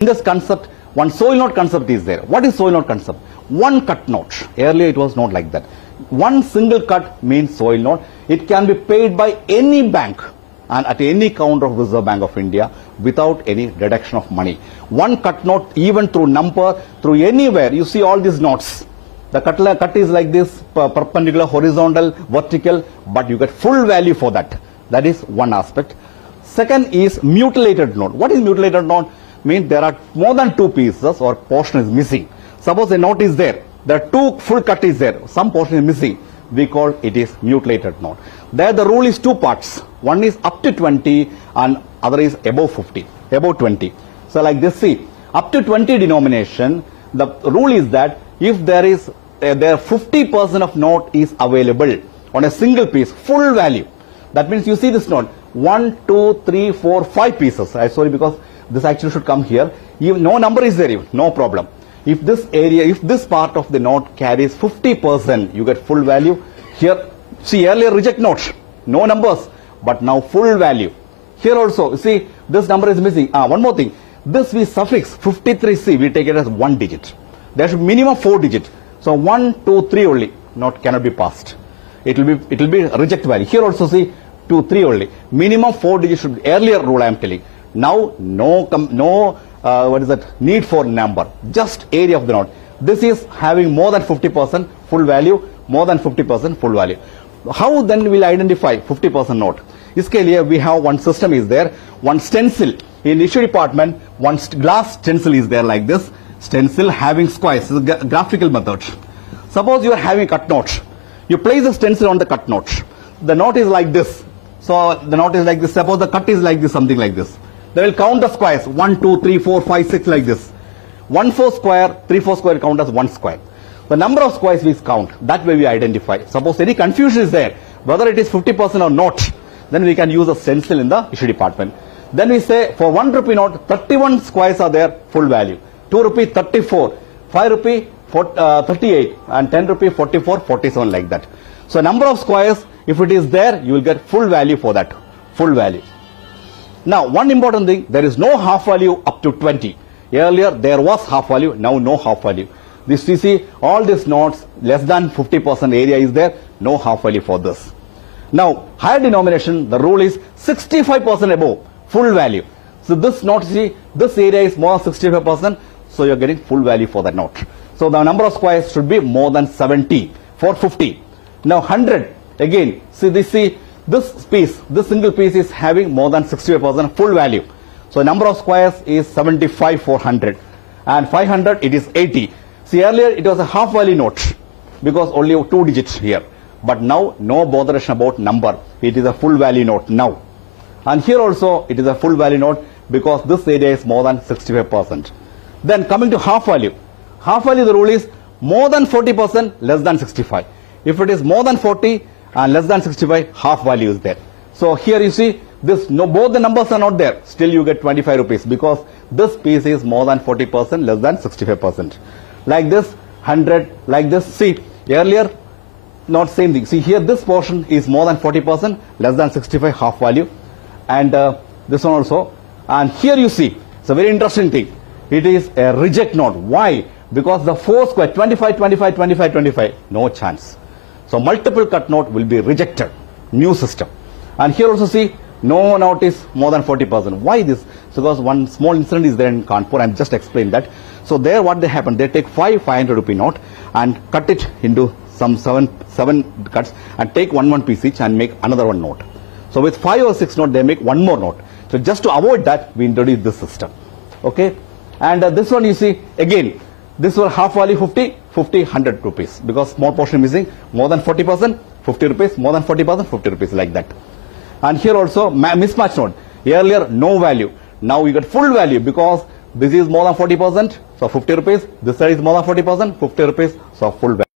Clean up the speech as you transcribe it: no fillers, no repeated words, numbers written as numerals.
In this concept, one soil note concept is there. What is soil note concept? One cut note. Earlier it was not like that. One single cut means soil note. It can be paid by any bank and at any counter of Reserve Bank of India without any deduction of money. One cut note, even through number, through anywhere, you see all these notes. The cut is like this, perpendicular, horizontal, vertical, but you get full value for that. That is one aspect. Second is mutilated note. What is mutilated note? Means there are more than two pieces or portion is missing. Suppose a note is there. There are two full cut is there. Some portion is missing. We call it is mutilated note. There the rule is two parts. One is up to 20 and other is above 50, above 20. So like this, see, up to 20 denomination, the rule is that if there is there 50% of note is available on a single piece, full value. That means you see this note, 1, 2, 3, 4, 5 pieces. I'm sorry because this actually should come here. Even no number is there, no problem. If this area, if this part of the note carries 50%, you get full value. Here, see earlier reject note, no numbers, but now full value. Here also, see this number is missing. One more thing, this we suffix 53C, we take it as 1 digit. There should be minimum 4 digit. So 1, 2, 3 only, note cannot be passed. It will be reject value. Here also see 2, 3 only. Minimum 4 digits should be earlier rule I am telling. Now no what is that need for number, just area of the note. This is having more than 50% full value, more than 50% full value. How then will identify 50% note? इसके लिए we have one system is there, one stencil. In issue department, one glass stencil is there like this. Stencil having squares, is a graphical method. Suppose you are having cut note. You place the stencil on the cut note. The note is like this. So the note is like this. Suppose the cut is like this, something like this. They will count the squares 1, 2, 3, 4, 5, 6 like this. 1, 4 square, 3, 4 square count as 1 square. The number of squares we count. That way we identify. Suppose any confusion is there, whether it is 50% or not, then we can use a stencil in the issue department. Then we say for 1 rupee note, 31 squares are there, full value. 2 rupee 34, 5 rupee 38, and 10 rupee 44, 47 like that. So number of squares, if it is there, you will get full value for that, full value. Now one important thing, there is no half value up to 20. Earlier there was half value, now no half value. This you see all these notes less than 50% area is there, no half value for this. Now higher denomination, the rule is 65% above, full value. So this note, see, this area is more than 65%, so you are getting full value for that note. So the number of squares should be more than 70 for 50. Now 100, again, see this piece, this single piece is having more than 65% full value. So number of squares is 75 for 100, and 500 it is 80. See earlier it was a half value note because only 2 digits here, but now no botheration about number, it is a full value note now. And here also it is a full value note because this area is more than 65%. Then coming to half value, the rule is more than 40%, less than 65. If it is more than 40 and less than 65, half value is there. So here you see this, both the numbers are not there, still you get 25 rupees because this piece is more than 40%, less than 65%. Like this 100, like this, see earlier not same thing. See here this portion is more than 40%, less than 65, half value, and this one also. And here you see, it's a very interesting thing. It is a reject note. Why? Because the 4 square, 25, 25, 25, 25, no chance. So multiple cut note will be rejected. New system. And here also see, no note is more than 40%. Why this? So because one small incident is there in Kanpur. I just explained that. So there what they happen, they take 500 rupee note and cut it into some seven cuts and take one piece each and make another one note. So with 5 or 6 note, they make one more note. So just to avoid that, we introduce this system. Okay. And this one you see, again, this was half value 50, 100 rupees. Because small portion missing, more than 40%, 50 rupees, more than 40%, 50 rupees like that. And here also mismatch note. Earlier no value. Now you get full value because this is more than 40%, so 50 rupees. This side is more than 40%, 50 rupees, so full value.